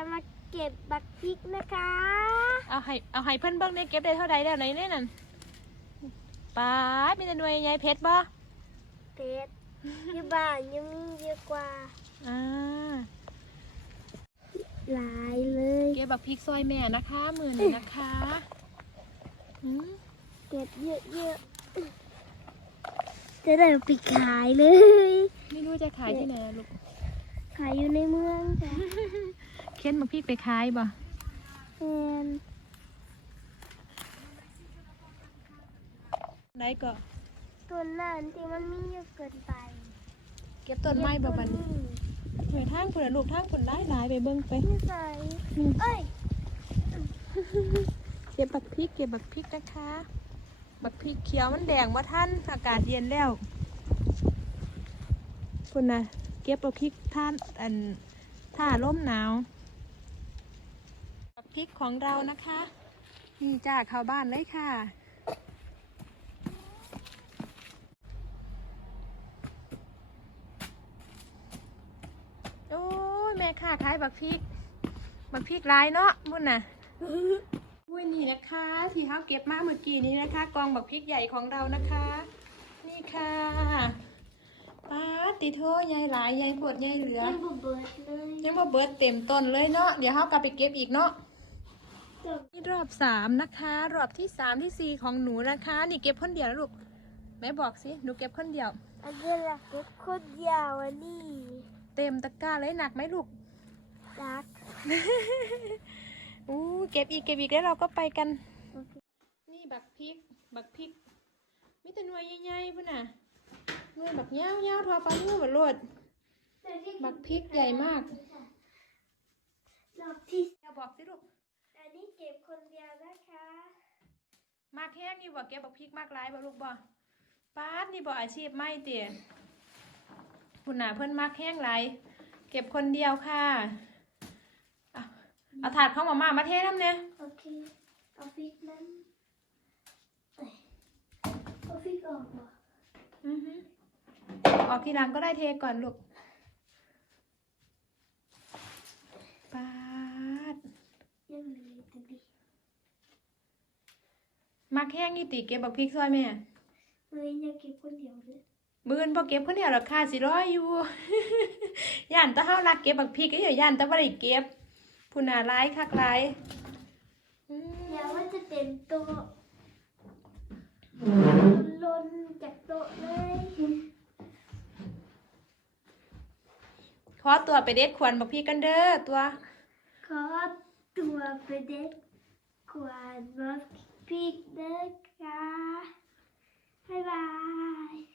จะมาเก็บบักพริกนะคะ เอาให้เอาให้เพื่อนเบิ้งได้เก็บได้เท่าใดแล้วไหนเนี่ยนั่นป้าดมีแต่หน่วยใหญ่เพชรบ่เพชรที่บ้านยังมีเยอะกว่า อ่า หลายเลย เก็บบักพริกซอยแม่นะคะ มือหนึ่งนะคะอืมเก็บเยอะๆ จะได้เอาไปขายเลย ไม่รู้จะขายที่ไหนล่ะลูก ขายอยู่ในเมืองจ้ะ เค้นบักพริกไปขายบ่แอนไหนก็ตัวนั้นที่มันมีเยอะเกินไปเก็บต้นไม้บ่บัดนหน่วยทางคนละลูกทางคนหลายหลายๆไปเบิ้งไปนี่ใส่เอ้ยเก็บบักพริกเก็บบักพริกนะคะ บักพริกเขียวมันแดงว่าท่านอากาศเย็นแล้วคุณนะเก็บบักพริกท่านอันท่าร่มหนาวบักพ ริกของเรานะคะนี่จ้าเข้าบ้านเลยค่ะ โอ้ยแม่ค่ะขายบักพริก บักพริกหลายเนาะมุ่นน่ะอุ้ยนี่นะคะ ที่เขาเก็บมาเมื่อกี้นี้นะคะ กองบักพริกใหญ่ของเรานะคะ นี่ค่ะป้าดติโทใหญ่หลายใหญ่ปวดใหญ่เหลือ ยังบ่เบิดเลยยังมาเบิดเต็มต้นเลยเนาะ เดี๋ยวเขากลับไปเก็บอีกเนาะจบ นี่รอบสามนะคะ รอบที่สามที่สี่ของหนูนะคะ นี่เก็บคนเดียวแล้วลูกแม่บอกสิหนูเก็บคนเดียว อันนี้ละก็โคตรยาวอันนี้ เต็มตะกร้าเลยหนักไหมลูกรักอู้เก็บอีกเก็บอีกแล้วเราก็ไปกัน นี่บักพริก บักพริกมีแต่หน่วยใหญ่ๆพุ่นน่ะหน่วยบักเงาเงาทอฟ้ามือบัดโลดบักพริกใหญ่มากรอบที่เดี๋ยวบอกสิลูกอันนี้ เก็บคนเดียวนะคะมากแห้งนี่บ่เก็บบักพริกมากหลายบ่ลูกบ่ป้าดนี่บ่อาชีพไม่เตี๋ยพุ่นน่ะเพิ่นมากแห้งหลายเก็บคนเดียวค่ะเอาเอาถาดข้าวมาม่ามาเทน้ำเนี่ยโอเคเอาพริกนั้นเอ้ยเอาพริกออกเหรออือฮึออกทีหลังก็ได้เทก่อนลูกป้าด ยังเหลือตัวดี มักแห้งนี่ติเก็บบักพริกซอยแม่เลยยังเก็บคนเดียวเลยมือนพอเก็บคนเดียวหรอกค่ะสิร้อยอยู่ ย่านแตะเฮารักเก็บบักพริกก็อย่าย่านแตะบ่ได้เก็บผู้น่าร้ายคักร้ายอืมเดี๋ยวว่าจะเต็มโต๊ะลนจากโต๊ะเลยขอตัวไปเด็ดขวนบักพริกกันเด้อตัวขอ Doğabede kulağıma piknik. Bye bye.